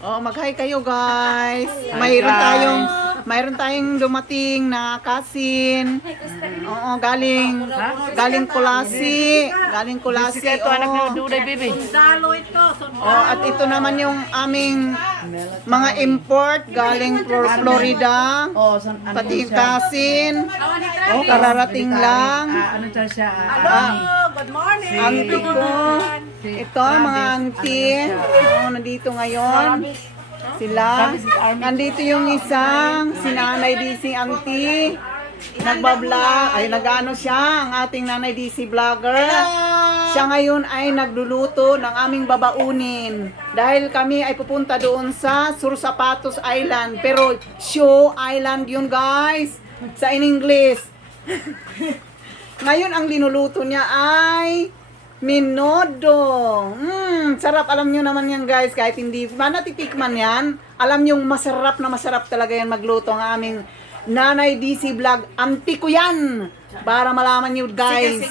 Oh, mag-hi kayo guys. Mayroon tayong mayroon tayong dumating na kasin. Oo, galing galing Kulasi. Galing Kulasi. Ito anak Oh. Duday, baby. oh, at ito naman yung aming mga import galing Flor- Florida. Pati yung kasin. Oh, kararating lang. Ah, ano siya siya? Ah, Good morning. Auntie ko. Ito, mga auntie. Oh, nandito ngayon. Sila. Nandito yung isang sinanay DC auntie. Nagbablog. Ay, nagano siya. Ang ating nanay DC vlogger. Siya ngayon ay nagluluto ng aming babaunin. Dahil kami ay pupunta doon sa Sursapatos Island. Pero Show Island yun guys. Sa in English. Ngayon ang linuluto niya ay minodo. Mm, sarap. Alam nyo naman yan guys, kahit hindi man natitikman yan, alam nyo masarap na masarap talaga yan magluto ang aming Nanay DC Vlog. Anti ko yan! Para malaman nyo guys.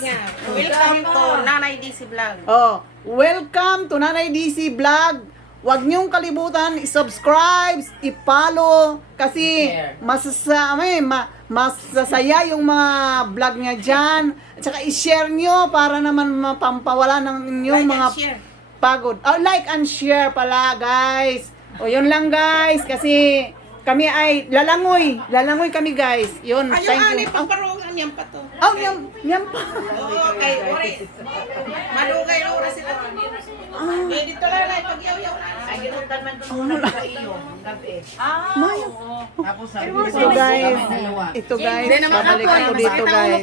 Welcome to Nanay DC Vlog. Oh, welcome to Nanay DC Vlog. Huwag niyong kalibutan i-subscribe, i-follow kasi masasa, may, ma, masasaya yung mga vlog niya diyan. At saka i-share niyo para naman mapampawala ng inyong Like mga pagod. Oh, like and share pala, guys. O, yun lang, guys. Kasi kami ay lalangoy. Lalangoy kami, guys. Yun, Ayun, thank ani, you. Oh, pagparungan niyan pa to. Oh, yan, yan pa. Oo, kay Ori. Malugay na oras sila. Eh, dito lang na, pag-yaw-yaw na. Ay, ginutan man doon muna sa iyo. Gabi. Maya. Tapos sabi Ito guys, ito guys, babalik ako dito guys.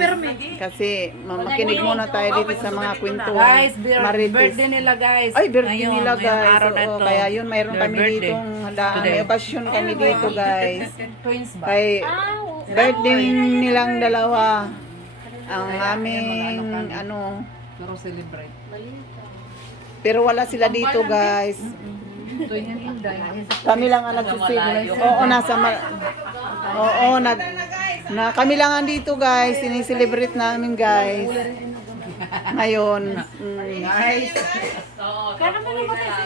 Kasi ma- makinig muna tayo dito sa mga kwentuhan. Guys, birthday nila guys. Ay, birthday nila guys. Oo, kaya yun, mayroon kami ditong handaan. May okasyon kami dito guys. Twins ba? Kay birthday nilang dalawa. Ang aming ano, Pero celebrate. pero wala sila dito guys. Ito yung Inday. Kami lang ang nagsisigil. Oo, nasa ma- Oo, nag na kami lang ang dito guys, siniselebrate namin guys. Ngayon. Mm. Kaya naman naman kasi,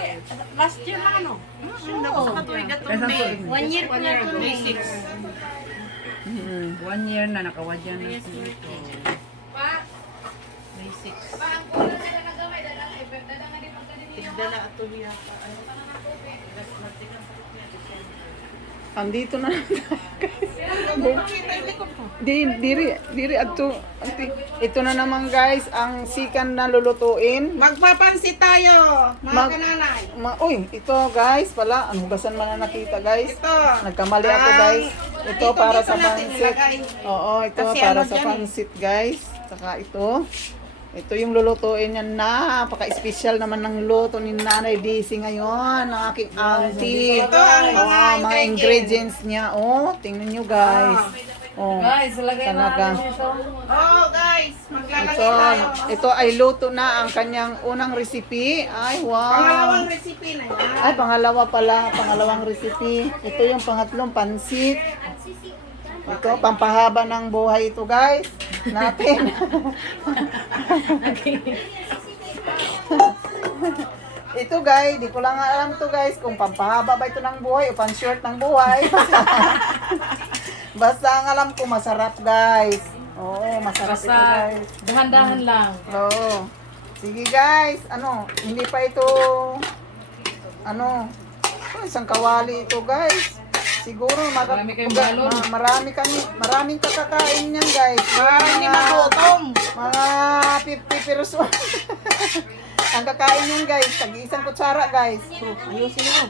last year lang ano? Hmm, Tapos katuloy na to May. One year na to May 6. Mm. One year na nakawadyan na si May 6. Tigdala ato niya pa. Andito na lang. Di, diri, diri ato. Ito na naman guys, ang sikan na lulutuin. Magpapansi tayo, mga Mag- kananay. Ma uy, ito guys, pala, ang basan man na nakita guys. Ito. Nagkamali ako guys. Ito dito, para dito sa pansit. Oo, ito Kasi para ano sa eh. pansit guys. Saka ito. Ito yung lulutuin niya na. Napaka-special naman ng luto ni Nanay DC ngayon. Ng aking auntie. Ito ang mga Oo, mga ingredients. niya. Oh, tingnan nyo guys. Oh, Guys, lagay na talaga. natin ito. Oh, guys, maglalagay Ito, tayo. ito ay luto na ang kanyang unang recipe. Ay, wow. Pangalawang recipe na yan. Ay, pangalawa pala, pangalawang recipe. Ito yung pangatlong pansit. Ito, pampahaba ng buhay ito, guys. Natin. ito, guys, di ko lang alam to, guys, kung pampahaba ba ito ng buhay o pan-short ng buhay. Basta ang alam ko, masarap, guys. Oo, masarap ito, Basta guys. dahan-dahan lang. Oo. Sige guys, ano, hindi pa ito, ano, oh, isang kawali ito guys. Siguro maga, Marami kayong balon. ma- marami kami, maraming kakakain niyan guys. Hindi Mga, magutom. mga 50 person. Ang kakain niyan guys, tag isang kutsara guys. Ayusin mo.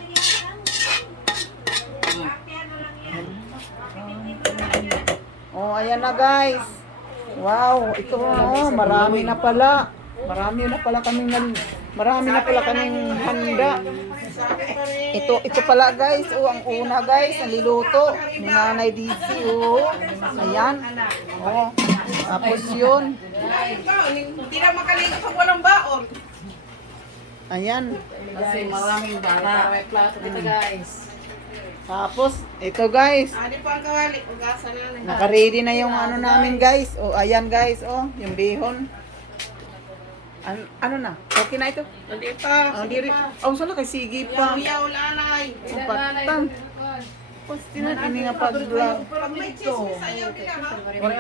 Oh, ayan na guys. Wow, ito oh, marami na pala. Marami na pala kaming nan- marami na pala kaming handa. Ito ito pala guys, oh ang una guys, ang niluto ni Nanay DC oh. Ayan. Oh. Tapos 'yun. Hindi na makaligo pag walang baon. Ayan. Kasi maraming bata. May plato dito guys. Tapos ito guys, di pa ang kawali. Ugasan na na. naka-ready na yung ano namin guys. Oh, ayan guys, oh, yung bihon. An- ano na? Okay na ito? Hindi pa. Ang diri. Oh, sala kay sige pa. Yaw-yaw lanay. Ang patang. Pasti na ini nga pag-vlog. Pag may chismis sa'yo, di ka ha?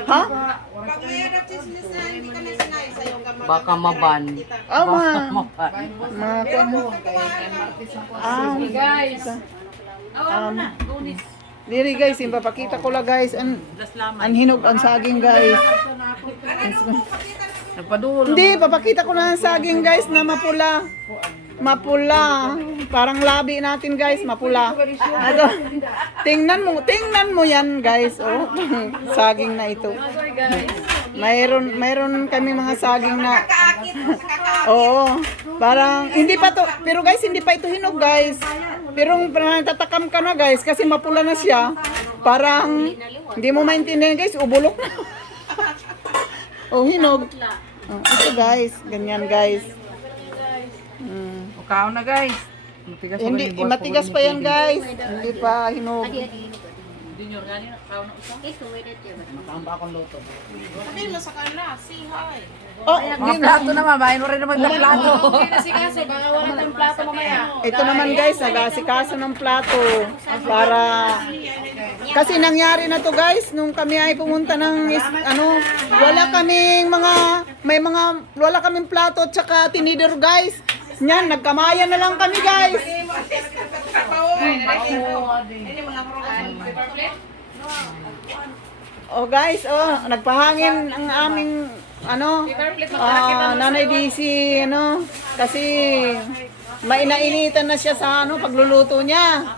Ha? Pag may harap chismis na hindi ka na sinay sa'yo, ka Baka maban. Ah, mga Maban. mga kuno. Ah, Guys. um, Diri guys, impapakita ko lang guys ang ang hinog ang saging guys. Nagpadulo. Hindi, papakita ko na ang saging guys na mapula. Mapula. Parang labi natin guys, mapula. Ito. Tingnan mo, tingnan mo yan guys. Oh, saging na ito. Mayroon, mayroon kami mga saging na Oo. Parang hindi pa to, pero guys, hindi pa ito hinog, guys. Pero natatakam ka na, guys, kasi mapula na siya. Parang hindi mo maintindihan, guys, ubulok na. oh, hinog. Oh, ito, guys. Ganyan, guys. Mm. Ukaw na guys. Matigas pa Hindi, buwas matigas pa yan, guys. Hindi pa hinog. Makahamba akong luto. Sabihin mo sa kanila, say hi. Oh, Mga plato naman, bayan mo rin naman ng plato. Ito naman guys, nag-asikaso ng plato para kasi nangyari na to guys nung kami ay pumunta ng ano, wala kaming mga may mga wala kaming plato at saka tinidor guys. Yan, nagkamayan na lang kami guys. Oh guys, oh, nagpahangin ang aming ano, ah, nanay DC, ano, kasi mainainitan na siya sa ano, pagluluto niya.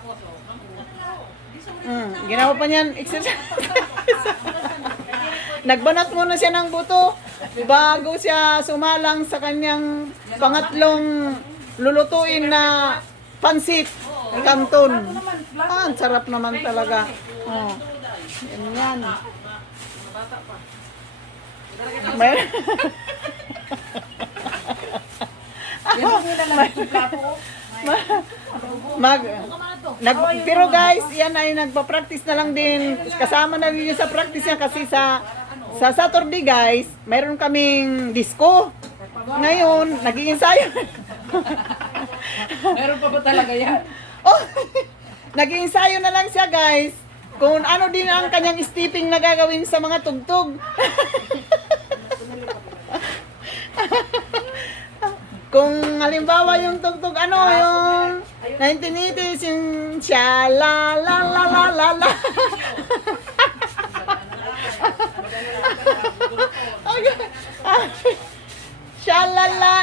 Mm, ginawa pa niyan exercise. Nagbanat muna siya ng buto bago siya sumalang sa kanyang pangatlong lulutuin na pansit kanton. Ah, ang sarap naman talaga. Oh. Yan. May... Mag, nag, pero guys, yan ay nagpa-practice na lang din. Kasama na rin yun sa practice niya kasi sa sa Saturday guys, mayroon kaming disco. Ngayon, nag-iinsayo. Meron pa ba talaga yan? oh, nag-iinsayo na lang siya guys. Kung ano din ang kanyang stepping na gagawin sa mga tugtog. Kung halimbawa yung tugtog ano yung 1980s yung sha la la la la la la.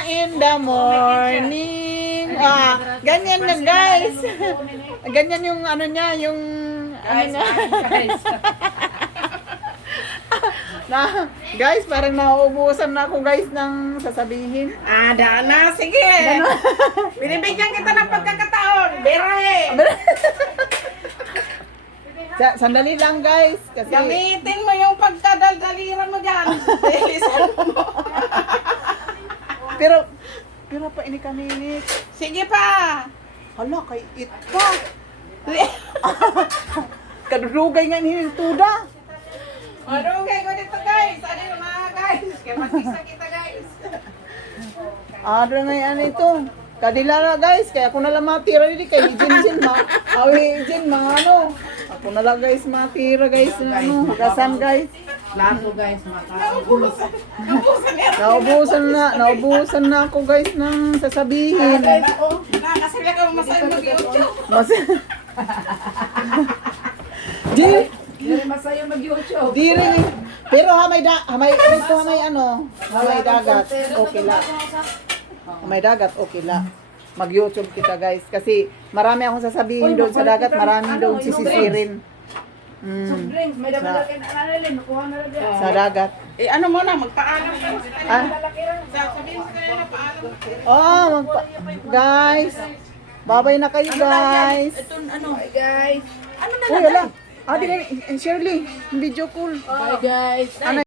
In the morning. Ah, ganyan na guys. ganyan yung ano niya, yung ano niya. na, guys, parang nauubusan na ako guys ng sasabihin. Ah, Dana, sige. Binibigyan kita ng pagkakataon. Birahe. Sa, sandali lang guys, kasi Gamitin mo yung pagkadaldaliran mo dyan. Bilisan mo. Pero pero pa ini kaninit. Sige pa. Hala, kay it pa. Kadudugay nga ni tuda. Madugay ko dito guys. Ano yung mga guys? Kaya masisa kita guys. Adra nga yan ito. Kadilala guys, kaya ako na lang matira dito kay Jin Jin ma. Awi Jin mga ano. Ako na lang guys matira guys na ano, kasan guys. Plato guys, maka. Naubusan na, naubusan na ako guys ng sasabihin. Nakakasila ka masahin mag-YouTube. Mas Di, masaya mag-YouTube. di rin. Pero hamay da, hamay dito hamay ano, hamay dagat. Okay la. Hamay dagat, okay la. Mag-YouTube kita guys kasi marami akong sasabihin doon sa dagat, marami doon sisisirin. Mm, Drinks, may kayo na nalalin. Nakuha na rin yan. sa dagat. Eh ano mo na, magpaalam ka. Ah, Sabihin sa kanila, paalam ka. oh, magpa- guys. Babay na kayo guys. Hi guys. Uy, ala. Ah, di na, Shirley, video call. Bye guys. Ano